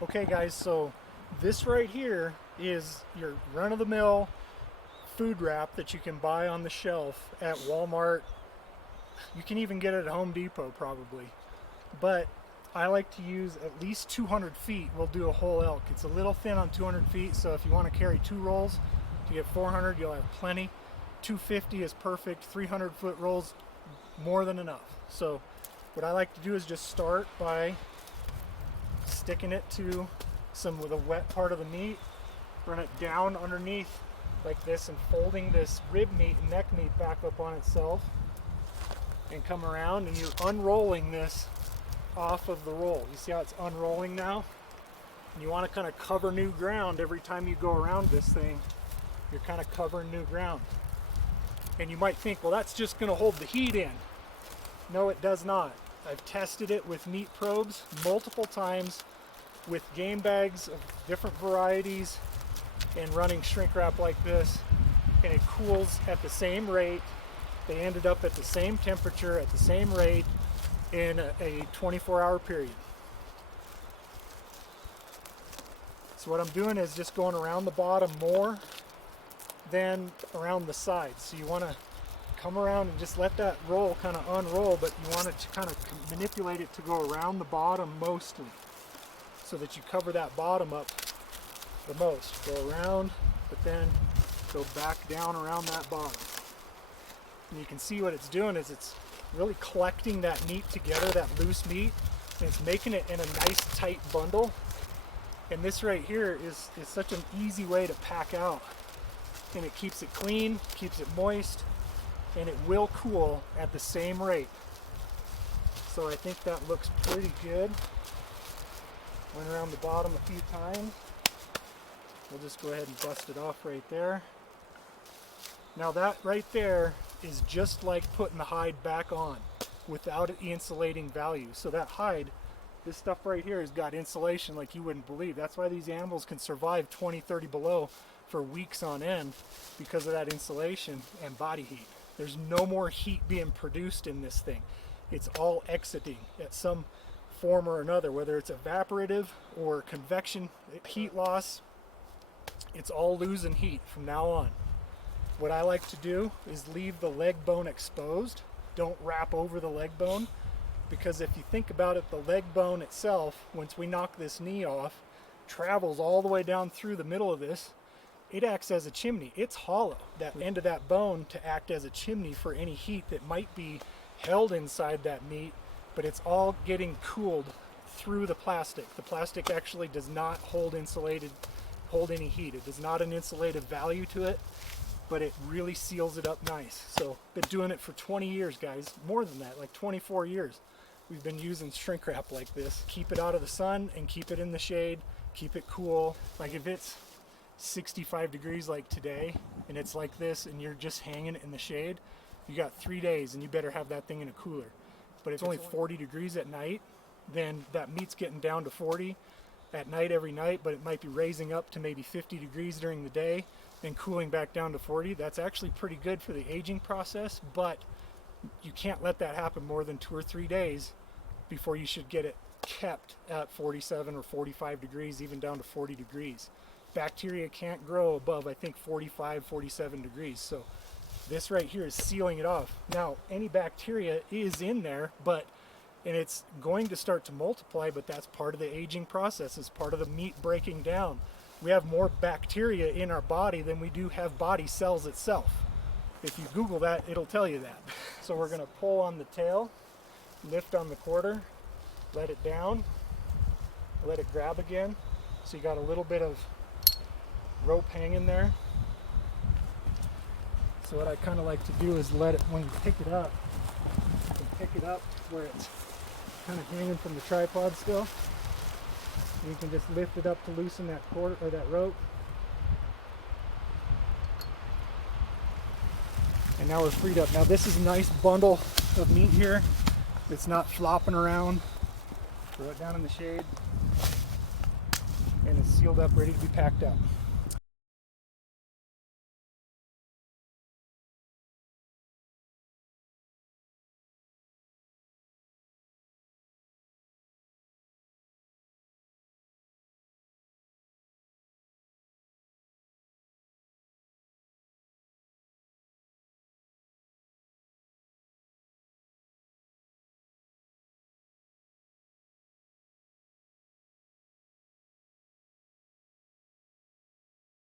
Okay guys, so this right here is your run-of-the-mill food wrap that you can buy on the shelf at Walmart. You can even get it at Home Depot probably. But I like to use at least 200 feet. We'll do a whole elk. It's a little thin on 200 feet, so if you want to carry 2 rolls to get 400, you'll have plenty. 250 is perfect. 300 foot rolls, more than enough. So what I like to do is just start by sticking it to some of the wet part of the meat, run it down underneath like this, and folding this rib meat and neck meat back up on itself, and come around, and you're unrolling this off of the roll. You see how it's unrolling now? And you want to kind of cover new ground every time you go around this thing. You're kind of covering new ground. And you might think, well, that's just going to hold the heat in. No, it does not. I've tested it with meat probes multiple times with game bags of different varieties and running shrink wrap like this, and it cools at the same rate. They ended up at the same temperature at the same rate in a 24-hour period. So what I'm doing is just going around the bottom more than around the sides. So you want to come around and just let that roll kind of unroll, but you want it to kind of manipulate it to go around the bottom mostly, so that you cover that bottom up the most. Go around, but then go back down around that bottom. And you can see what it's doing is it's really collecting that meat together, that loose meat, and it's making it in a nice tight bundle. And this right here is such an easy way to pack out. And it keeps it clean, keeps it moist, and it will cool at the same rate. So I think that looks pretty good. Went around the bottom a few times. We'll just go ahead and bust it off right there. Now that right there is just like putting the hide back on without the insulating value. So that hide, this stuff right here, has got insulation like you wouldn't believe. That's why these animals can survive 20, 30 below for weeks on end, because of that insulation and body heat. There's no more heat being produced in this thing. It's all exiting at some form or another, whether it's evaporative or convection heat loss. It's all losing heat from now on. What I like to do is leave the leg bone exposed. Don't wrap over the leg bone, because if you think about it, the leg bone itself, once we knock this knee off, travels all the way down through the middle of this. It acts as a chimney. It's hollow, that end of that bone, to act as a chimney for any heat that might be held inside that meat, but it's all getting cooled through the plastic. The plastic actually does not hold any heat. It does not an insulative value to it, but it really seals it up nice. So been doing it for 20 years, guys. More than that, like 24 years. We've been using shrink wrap like this. Keep it out of the sun and keep it in the shade. Keep it cool. Like if it's 65 degrees like today and it's like this and you're just hanging it in the shade, you got 3 days and you better have that thing in a cooler. But if it's only 40 degrees at night, then that meat's getting down to 40 at night every night, but it might be raising up to maybe 50 degrees during the day, then cooling back down to 40. That's actually pretty good for the aging process, but you can't let that happen more than 2 or 3 days before you should get it kept at 47 or 45 degrees, even down to 40 degrees. Bacteria can't grow above, I think, 45, 47 degrees. So this right here is sealing it off. Now, any bacteria is in there, and it's going to start to multiply, but that's part of the aging process. It's part of the meat breaking down. We have more bacteria in our body than we do have body cells itself. If you Google that, it'll tell you that. So we're going to pull on the tail, lift on the quarter, let it down, let it grab again. So you got a little bit of rope hanging there. So what I kind of like to do is let it, when you pick it up, you can pick it up where it's kind of hanging from the tripod still. And you can just lift it up to loosen that cord or that rope. And now we're freed up. Now this is a nice bundle of meat here. It's not flopping around. Throw it down in the shade, and it's sealed up, ready to be packed up.